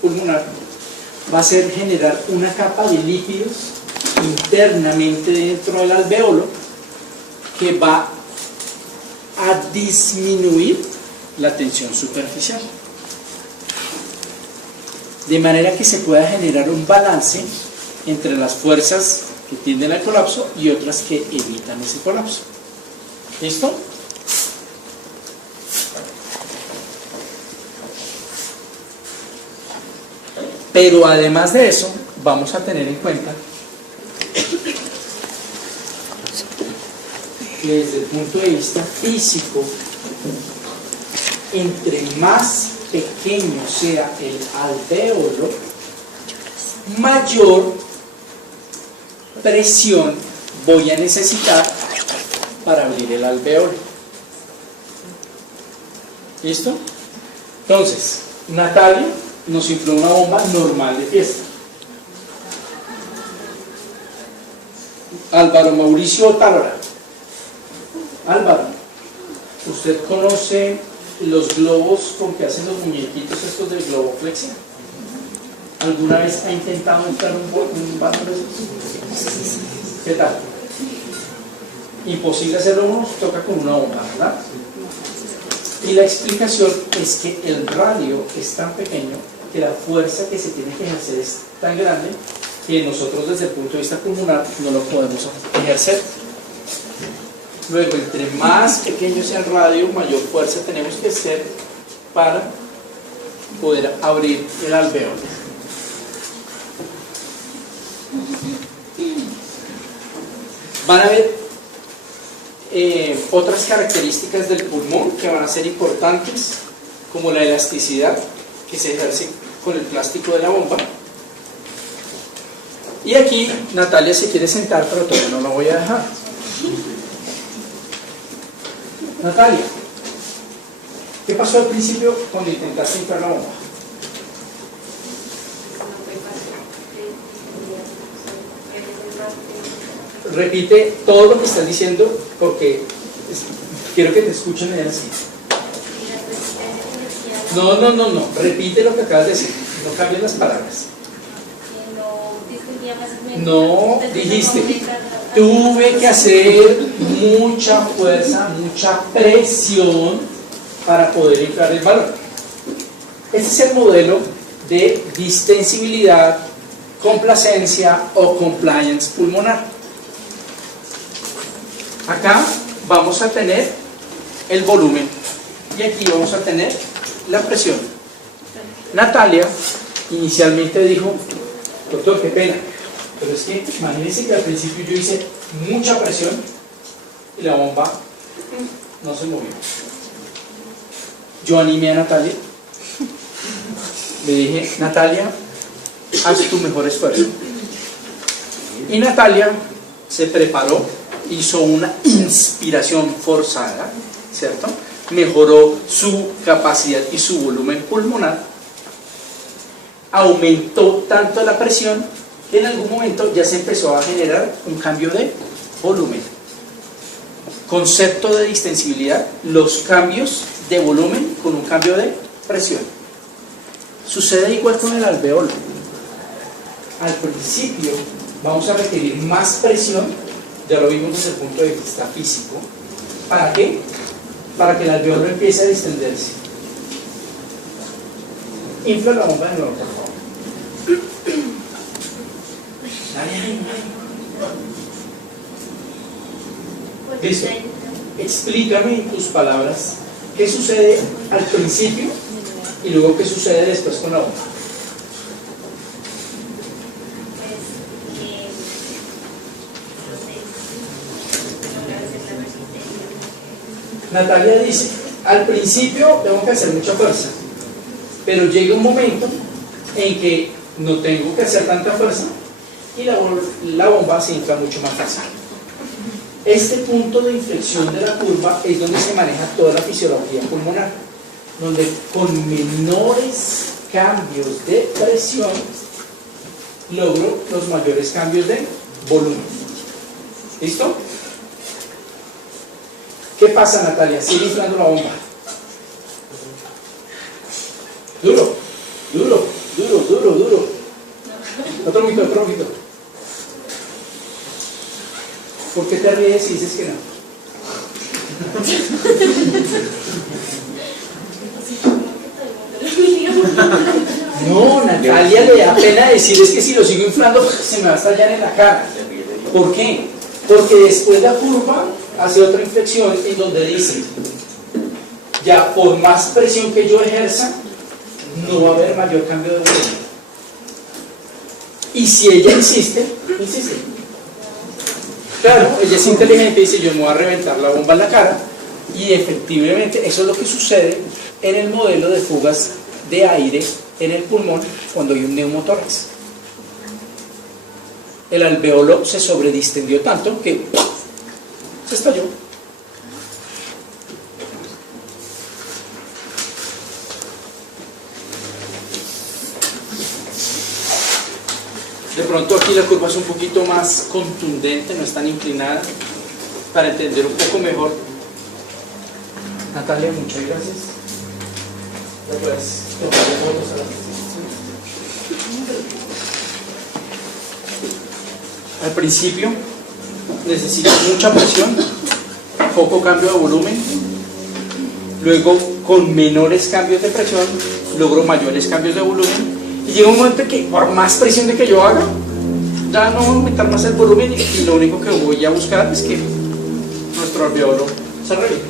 pulmonar va a ser generar una capa de lípidos internamente dentro del alveolo que va a disminuir la tensión superficial, de manera que se pueda generar un balance entre las fuerzas que tienden al colapso y otras que evitan ese colapso. ¿Listo? Pero además de eso, vamos a tener en cuenta que desde el punto de vista físico, entre más pequeño sea el alvéolo, mayor presión voy a necesitar para abrir el alvéolo. ¿Listo? Entonces, Natalia nos infló una bomba normal de fiesta. Álvaro Mauricio Otálora. Álvaro, ¿usted conoce los globos con que hacen los muñequitos estos de globoflexia? ¿Alguna vez ha intentado entrar un vaso de esos? ¿Qué tal? Imposible hacerlo, uno toca con una bomba, ¿verdad? Y la explicación es que el radio es tan pequeño que la fuerza que se tiene que ejercer es tan grande que nosotros desde el punto de vista pulmonar no lo podemos ejercer. Luego, entre más pequeño sea el radio, mayor fuerza tenemos que hacer para poder abrir el alvéolo. Van a ver otras características del pulmón que van a ser importantes, como la elasticidad que se ejerce con el plástico de la bomba. Y aquí Natalia se quiere sentar, pero todavía no la voy a dejar. Natalia, ¿qué pasó al principio cuando intentaste inflar la bomba? Repite todo lo que estás diciendo porque quiero que te escuchen y así. No, repite lo que acabas de decir, no cambies las palabras. No, dijiste, tuve que hacer mucha fuerza, mucha presión para poder inflar el balón. Este es el modelo de distensibilidad, complacencia o compliance pulmonar. Acá vamos a tener el volumen y aquí vamos a tener la presión. Natalia inicialmente dijo, doctor, qué pena, pero es que imagínense que al principio yo hice mucha presión y la bomba no se movió. Yo animé a Natalia, le dije, Natalia, haz tu mejor esfuerzo. Y Natalia se preparó, hizo una inspiración forzada, ¿cierto? Mejoró su capacidad y su volumen pulmonar, aumentó tanto la presión que en algún momento ya se empezó a generar un cambio de volumen. Concepto de distensibilidad, los cambios de volumen con un cambio de presión. Sucede igual con el alveolo. Al principio vamos a requerir más presión, ya lo vimos desde el punto de vista físico. ¿Para qué? Para que el alveolo empiece a distenderse. Infla la bomba de nuevo, por favor. Listo. Explícame en tus palabras qué sucede al principio y luego qué sucede después con la bomba. Natalia dice, al principio tengo que hacer mucha fuerza, pero llega un momento en que no tengo que hacer tanta fuerza y la bomba se infla mucho más fácil. Este punto de inflexión de la curva es donde se maneja toda la fisiología pulmonar, donde con menores cambios de presión logro los mayores cambios de volumen. ¿Listo? ¿Qué pasa, Natalia? Sigue inflando la bomba. Duro, duro, duro. Otro mito, otro mito. ¿Por qué te ríes y dices que no? No, Natalia, le da pena decir es que si lo sigo inflando se me va a estallar en la cara. ¿Por qué? Porque después la curva hace otra inflexión en donde dice ya por más presión que yo ejerza no va a haber mayor cambio de volumen. Y si ella insiste, insiste. Claro, ella es inteligente y dice yo me voy a reventar la bomba en la cara, y efectivamente eso es lo que sucede en el modelo de fugas de aire en el pulmón cuando hay un neumotórax. El alveolo se sobredistendió tanto que se estalló. De pronto aquí la curva es un poquito más contundente, no es tan inclinada, para entender un poco mejor. Natalia, muchas gracias. Al principio necesito mucha presión, poco cambio de volumen. Luego, con menores cambios de presión, logro mayores cambios de volumen. Y llega un momento en que por más presión de que yo haga, ya no voy a aumentar más el volumen y lo único que voy a buscar es que nuestro alveolo se reviente.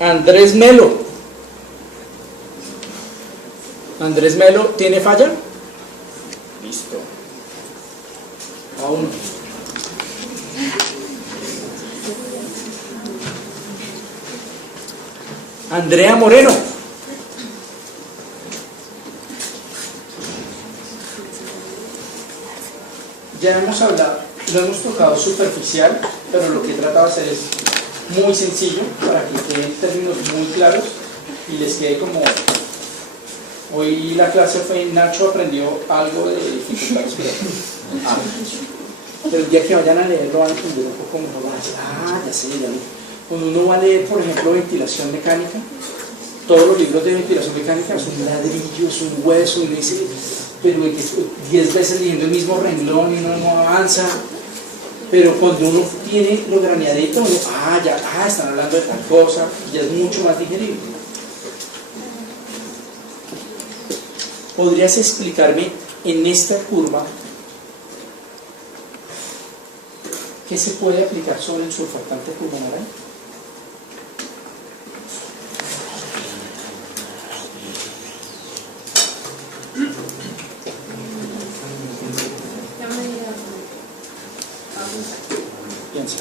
Andrés Melo. Andrés Melo, ¿tiene falla? Listo. A uno. Andrea Moreno. Ya hemos hablado, lo hemos tocado superficial, pero lo que he tratado de hacer es muy sencillo para que queden términos muy claros y les quede como... Hoy la clase fue Nacho aprendió algo de dificultad respiratoria. Pero el día que vayan a leerlo van a entender un poco mejor, van a decir, ya sé, ya vi. Cuando uno va a leer, por ejemplo, ventilación mecánica, todos los libros de ventilación mecánica es un ladrillo, es un hueso, y uno dice, pero 10 veces leyendo el mismo renglón y uno no avanza. Pero cuando uno tiene lo graneadito, uno, están hablando de tal cosa, ya es mucho más digerible. ¿Podrías explicarme en esta curva qué se puede aplicar sobre el surfactante pulmonar? Piensa.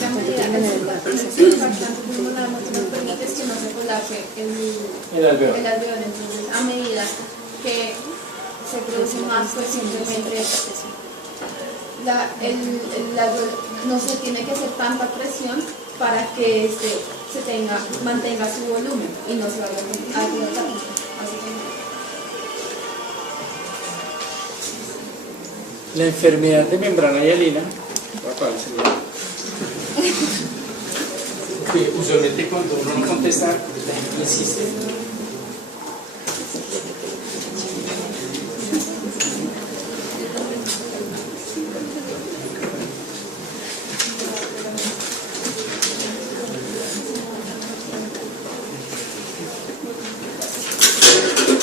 La medida del surfactante pulmonar no nos permite que no se colapse El alveolo. Entonces, a medida que se produce más conscientemente esta presión, el alveolo no se tiene que hacer tanta presión para que mantenga su volumen y no se vaya a agotar. La enfermedad de membrana hialina, que usualmente cuando uno no contesta, la gente insiste.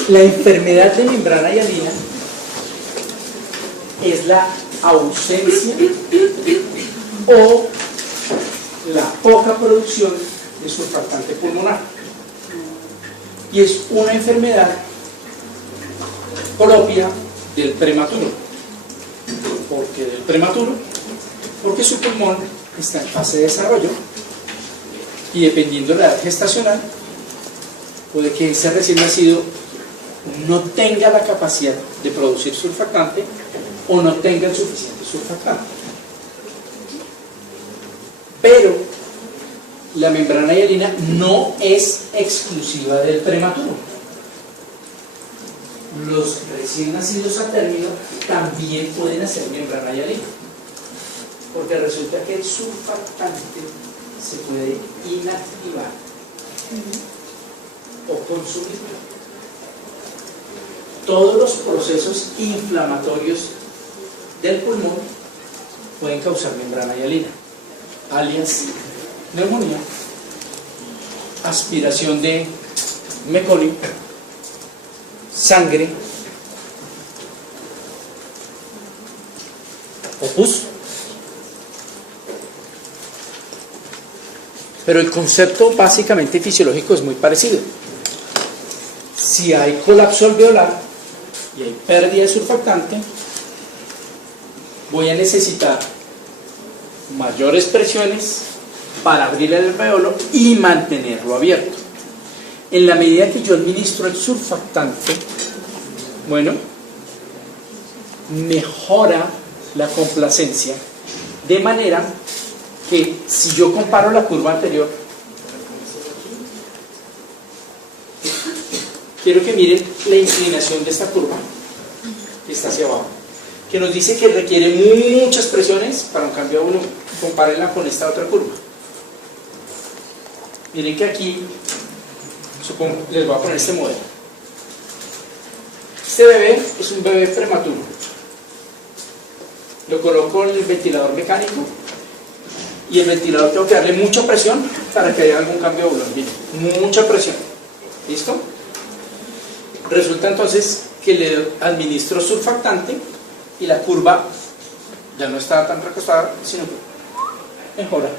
La enfermedad de membrana hialina es la ausencia o la poca producción de surfactante pulmonar, y es una enfermedad propia del prematuro. ¿Por qué del prematuro? Porque su pulmón está en fase de desarrollo y dependiendo de la edad gestacional puede que ese recién nacido no tenga la capacidad de producir surfactante o no tenga el suficiente surfactante. Pero la membrana hialina no es exclusiva del prematuro. Los recién nacidos a término también pueden hacer membrana hialina. Porque resulta que el surfactante se puede inactivar o consumir. Todos los procesos inflamatorios del pulmón pueden causar membrana hialina, alias neumonía, aspiración de E. coli, sangre o pus. Pero el concepto básicamente fisiológico es muy parecido. Si hay colapso alveolar y hay pérdida de surfactante, voy a necesitar mayores presiones para abrir el alveolo y mantenerlo abierto. En la medida que yo administro el surfactante, bueno, mejora la complacencia, de manera que si yo comparo la curva anterior, quiero que miren la inclinación de esta curva, que está hacia abajo, que nos dice que requiere muchas presiones para un cambio de volumen. Compárenla con esta otra curva. Miren que aquí, supongo, les voy a poner este modelo. Este bebé es un bebé prematuro. Lo coloco en el ventilador mecánico y el ventilador tengo que darle mucha presión para que haya algún cambio de volumen. Miren, mucha presión. ¿Listo? Resulta entonces que le administro surfactante y la curva ya no está tan recostada, sino que mejora.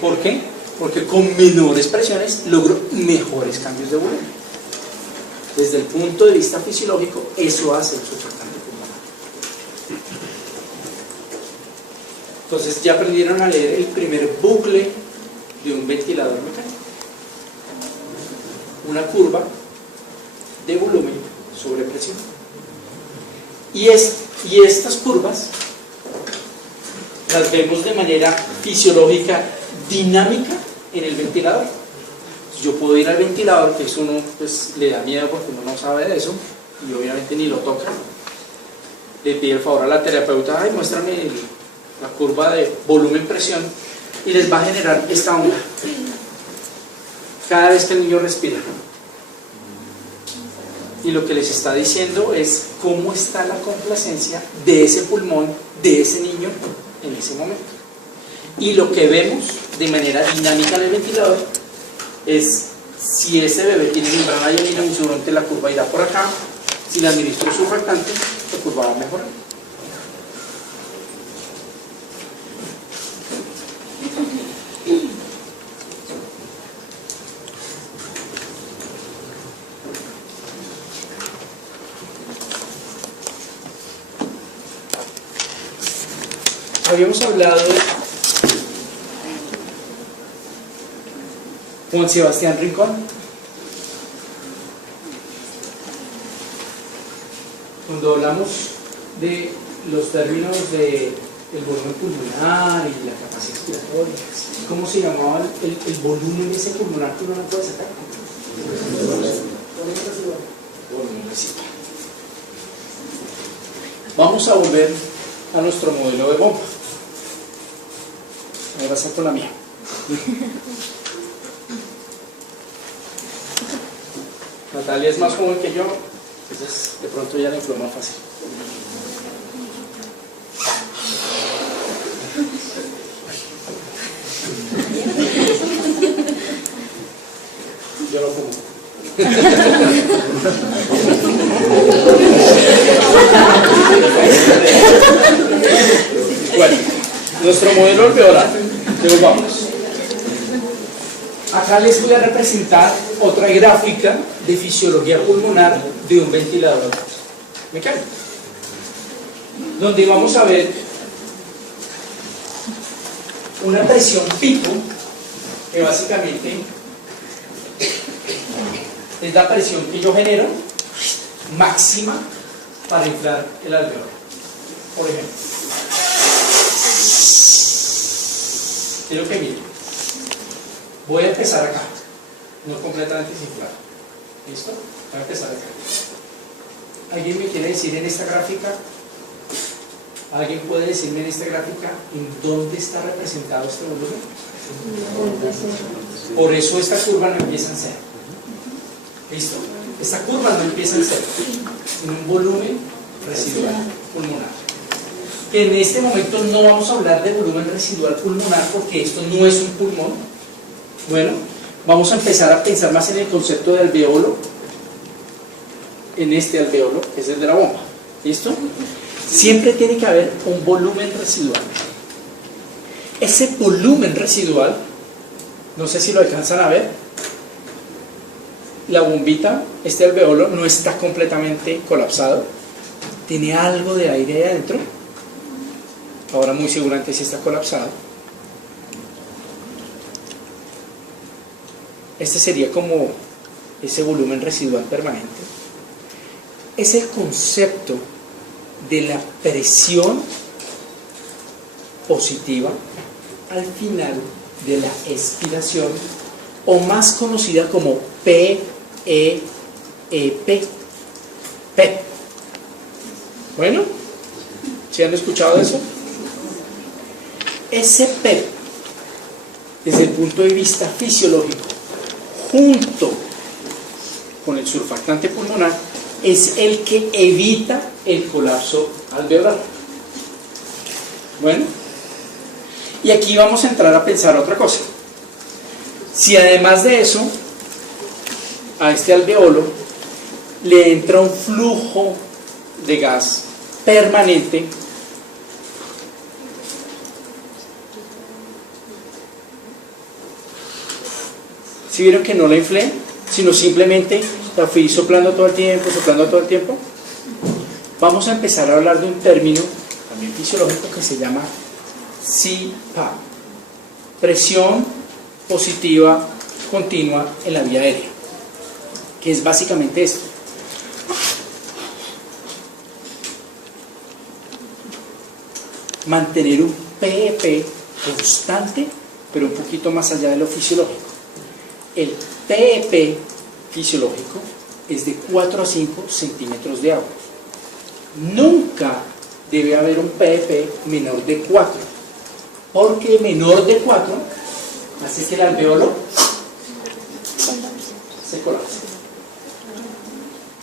¿Por qué? Porque con menores presiones logro mejores cambios de volumen. Desde el punto de vista fisiológico, eso hace el surfactante pulmonar. Entonces ya aprendieron a leer el primer bucle de un ventilador mecánico. Una curva de volumen sobre presión. Y estas curvas las vemos de manera fisiológica dinámica en el ventilador. Yo puedo ir al ventilador, que eso uno pues, le da miedo porque uno no sabe de eso y obviamente ni lo toca. Le pide el favor a la terapeuta, ay, muéstrame la curva de volumen-presión, y les va a generar esta onda cada vez que el niño respira. Y lo que les está diciendo es cómo está la complacencia de ese pulmón, de ese niño en ese momento. Y lo que vemos de manera dinámica en el ventilador es si ese bebé tiene membrana hialina insurante, la curva irá por acá. Si le administro surfactante, la curva va a mejorar. Habíamos hablado de Juan Sebastián Rincón, cuando hablamos de los términos de el volumen pulmonar y la capacidad respiratoria. ¿Cómo se llamaba el volumen de ese pulmonar que uno no puede sacar? Volumen residual. Vamos a volver a nuestro modelo de bomba. Ahora saco la mía. Natalia es más joven que yo, entonces de pronto ya la infló más fácil. Yo lo fumo. Bueno, nuestro modelo alveolar, vamos. Acá les voy a representar otra gráfica de fisiología pulmonar de un ventilador mecánico, donde vamos a ver una presión pico, que básicamente es la presión que yo genero máxima para inflar el alveolo. Por ejemplo, quiero que miren, voy a empezar acá, no completamente desinflado. ¿Listo? Voy a empezar acá. ¿Alguien me quiere decir en esta gráfica ¿Alguien puede decirme en esta gráfica en dónde está representado este volumen? Por eso esta curva no empieza en cero. ¿Listo? Esta curva no empieza en cero, en un volumen residual pulmonar. Que en este momento no vamos a hablar de volumen residual pulmonar porque esto no es un pulmón. Bueno, vamos a empezar a pensar más en el concepto de alveolo, en este alveolo, que es el de la bomba. ¿Listo? Siempre tiene que haber un volumen residual. Ese volumen residual, no sé si lo alcanzan a ver, la bombita, este alveolo no está completamente colapsado, tiene algo de aire ahí adentro. Ahora muy seguramente sí está colapsado. Este sería como ese volumen residual permanente. Es el concepto de la presión positiva al final de la expiración, o más conocida como PEP. PEP. Bueno, ¿sí han escuchado eso? Ese PEP, desde el punto de vista fisiológico, junto con el surfactante pulmonar, es el que evita el colapso alveolar. Bueno, y aquí vamos a entrar a pensar otra cosa. Si además de eso, a este alveolo le entra un flujo de gas permanente, ¿sí vieron que no la inflé, sino simplemente la fui soplando todo el tiempo? Vamos a empezar a hablar de un término también fisiológico que se llama CPAP, presión positiva continua en la vía aérea, que es básicamente esto. Mantener un PEP constante, pero un poquito más allá de lo fisiológico. El PEP fisiológico es de 4 a 5 centímetros de agua. Nunca debe haber un PEP menor de 4, porque menor de 4 hace que el alveolo se colapse.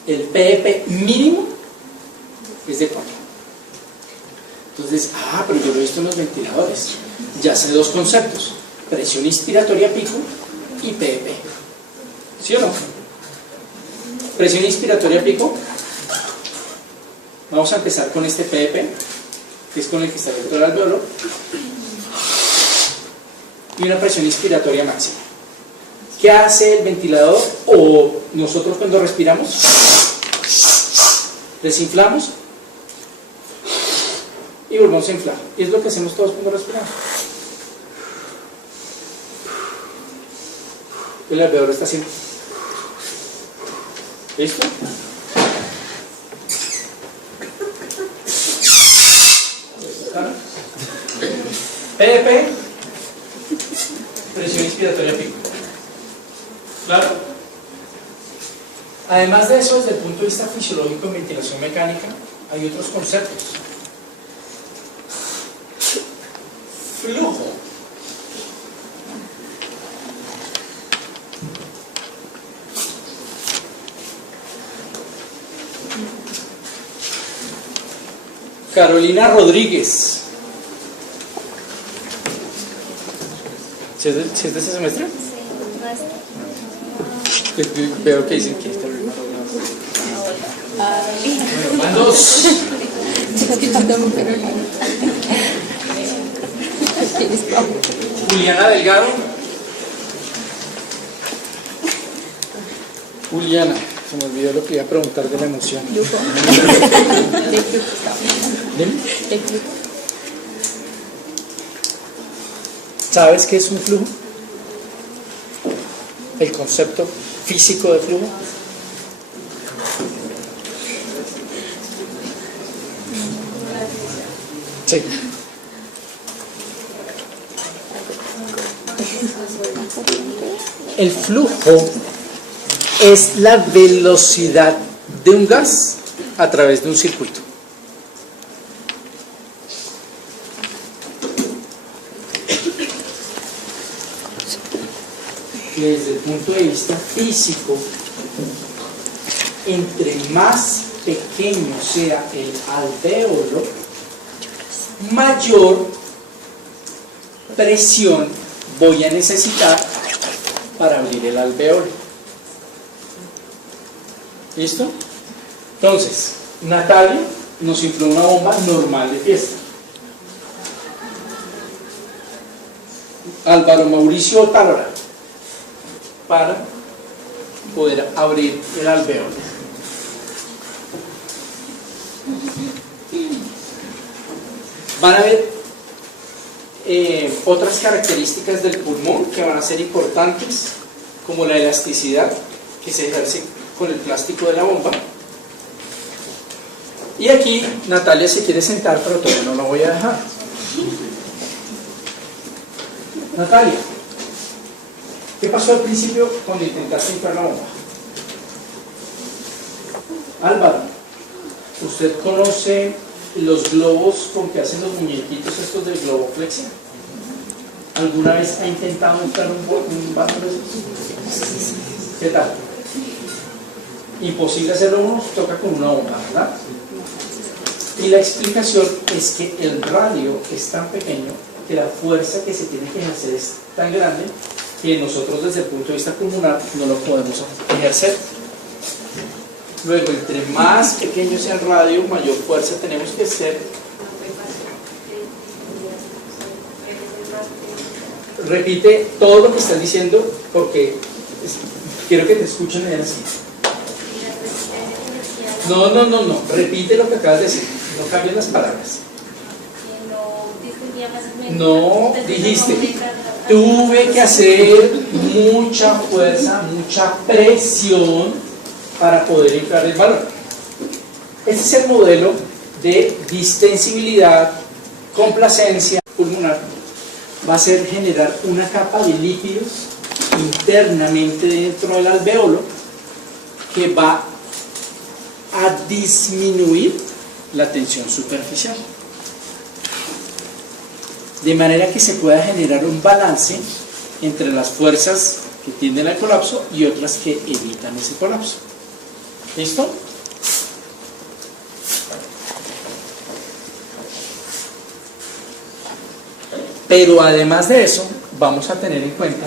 El PEP mínimo es de 4. Entonces, pero yo lo he visto en los ventiladores. Ya sé dos conceptos: presión inspiratoria pico y PEP. ¿Sí o no? Presión inspiratoria pico. Vamos a empezar con este PEP, que es con el que está abierto el alveolo, y una presión inspiratoria máxima. ¿Qué hace el ventilador o nosotros cuando respiramos? Desinflamos y volvemos a inflar. Y es lo que hacemos todos cuando respiramos. El alveolo está haciendo. ¿Listo? PEP, presión inspiratoria pico. ¿Claro? Además de eso, desde el punto de vista fisiológico en ventilación mecánica, hay otros conceptos. Flujo. Carolina Rodríguez. ¿Sí es de ese semestre? Sí, veo que dicen que está bien. Van dos. Juliana Delgado. Juliana, se me olvidó lo que iba a preguntar de la emoción. ¿Sabes qué es un flujo? El concepto físico de flujo. Sí. El flujo es la velocidad de un gas a través de un circuito. que desde el punto de vista físico, entre más pequeño sea el alvéolo, mayor presión voy a necesitar para abrir el alvéolo. ¿Listo? Entonces, Natalia nos infló una bomba normal de fiesta. Álvaro Mauricio tal hora para poder abrir el alvéolo. Van a ver otras características del pulmón que van a ser importantes, como la elasticidad que se ejerce con el plástico de la bomba. Y aquí Natalia se quiere sentar, pero todavía no la voy a dejar. Natalia, ¿qué pasó al principio cuando intentaste inflar la bomba? Álvaro, ¿usted conoce los globos con que hacen los muñequitos estos de globoflexia? ¿Alguna vez ha intentado inflar un vaso de esos? ¿Qué tal? Imposible hacerlo uno, toca con una bomba, ¿verdad? Y la explicación es que el radio es tan pequeño que la fuerza que se tiene que ejercer es tan grande que nosotros desde el punto de vista pulmonar no lo podemos ejercer. Luego, entre más pequeño sea el radio, mayor fuerza tenemos que hacer. Repite todo lo que estás diciendo porque quiero que te escuchen y así. No, repite lo que acabas de decir, no cambies las palabras. No, dijiste, tuve que hacer mucha fuerza, mucha presión para poder inflar el balón. Este es el modelo de distensibilidad, complacencia pulmonar. Va a ser generar una capa de lípidos internamente dentro del alvéolo que va a disminuir la tensión superficial, de manera que se pueda generar un balance entre las fuerzas que tienden al colapso y otras que evitan ese colapso. ¿Listo? Pero además de eso, vamos a tener en cuenta